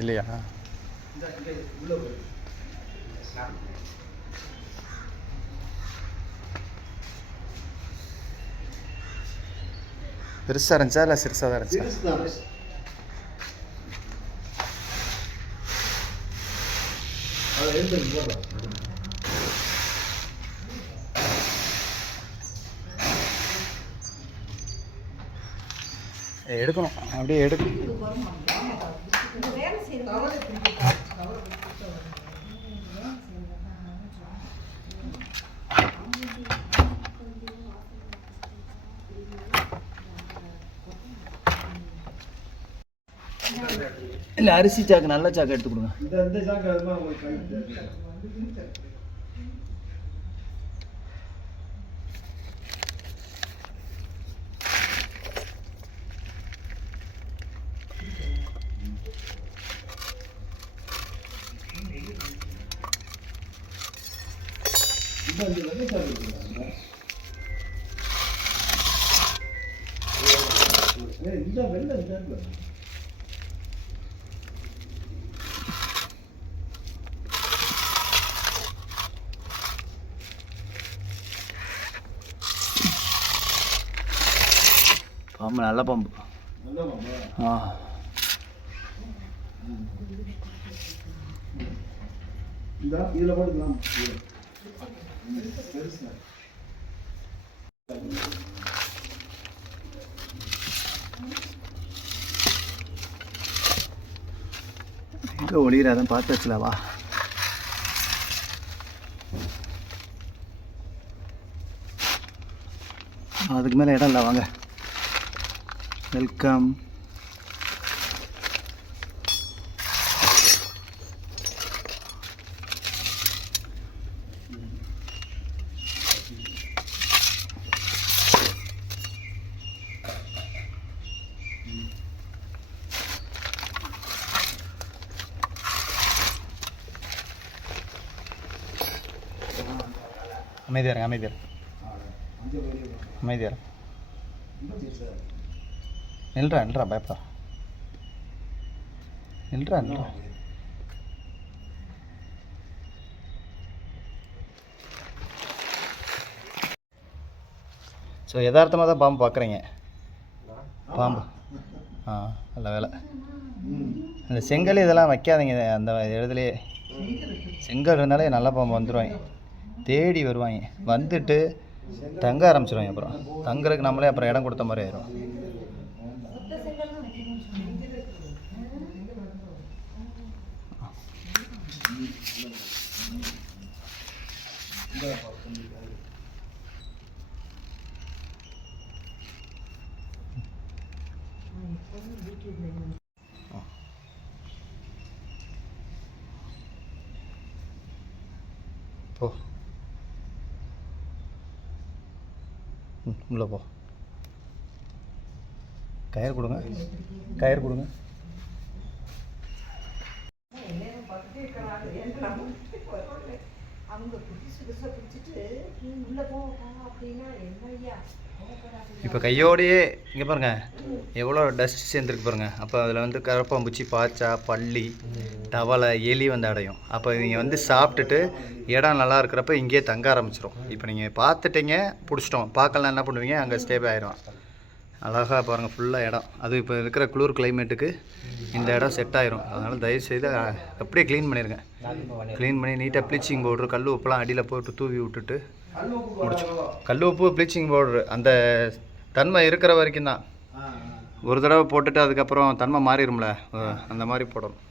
இல்லையா? இந்த பெருசாக இருந்துச்சா இல்லை சிறுசாக தான் இருந்துச்சா? எடுக்கணும். அப்படியே எடுக்கணும். இல்லை அரிசி சாக்கு நல்ல சாக்கு எடுத்து கொடுங்க. இந்த இந்த சாக்கு இந்த இந்த வெள்ளை சாக்கு இருக்குல்ல, ஏய், இந்த வெள்ளை சாக்கு பாம்பு. நல்ல பாம்பு? ஆ. இதில் போட்டுக்கலாம். எங்கே ஒளிகிறாதான் பார்த்து வச்சுலவா அதுக்கு மேலே இடம் இல்லை வாங்க. வெல்கம் அமைதியார் இருங்க அமைதியாக நில்றா நில்றா பயப்பா நில்றா நில்றா. ஸோ யதார்த்தமாக தான் பாம்பு பார்க்குறீங்க பாம்பு. ஆ. நல்ல வேலை. ம். இந்த செங்கல் இதெல்லாம் வைக்காதீங்க அந்த இடத்துலையே. செங்கல் இருந்தாலே நல்ல பாம்பு வந்துடுவாங்க தேடி வருவாங்க. வந்துட்டு தங்க ஆரம்பிச்சிருவாங்க அப்புறம். தங்குறதுக்கு நம்மளே அப்புறம் இடம் கொடுத்த மாதிரி ஆயிரும். போ. ம், உள்ள போ. கயிறு கொடுங்க. கயிறு கொடுங்க. அவங்க புதுசு புதுசாக பிடிச்சிட்டு உள்ளே அப்படின்னா என்ன ஐயா? இப்போ கையோடையே இங்கே பாருங்க எவ்வளோ டஸ்ட் சேர்ந்துருக்கு பாருங்க. அப்போ அதில் வந்து கரப்பாம்பூச்சி பாச்சா பள்ளி தவளை எலி வந்து அடையும். அப்போ நீங்கள் வந்து சாப்பிட்டுட்டு இடம் நல்லா இருக்கிறப்ப இங்கேயே தங்க ஆரம்பிச்சிடும் இப்போ நீங்கள் பார்த்துட்டீங்க பிடிச்சிட்டோம். பார்க்கலாம் என்ன பண்ணுவீங்க? அங்கே ஸ்டேபே ஆயிடும் அழகாக பாருங்கள் ஃபுல்லாக இடம். அது இப்போ இருக்கிற குளிர் கிளைமேட்டுக்கு இந்த இடம் செட் ஆயிரும். அதனால் தயவுசெய்து அப்படியே க்ளீன் பண்ணிடுங்க க்ளீன் பண்ணி நீட்டாக ப்ளீச்சிங் பவுட்ரு கல் உப்புலாம் அடியில் போட்டு தூவி விட்டுட்டு முடிச்சோம் கல் உப்பு ப்ளீச்சிங் பவுட்ரு அந்த தன்மை இருக்கிற வரைக்கும் தான். ஒரு தடவை போட்டுட்டு அதுக்கப்புறம் தன்மை மாறிடும்ல. அந்த மாதிரி போடணும்.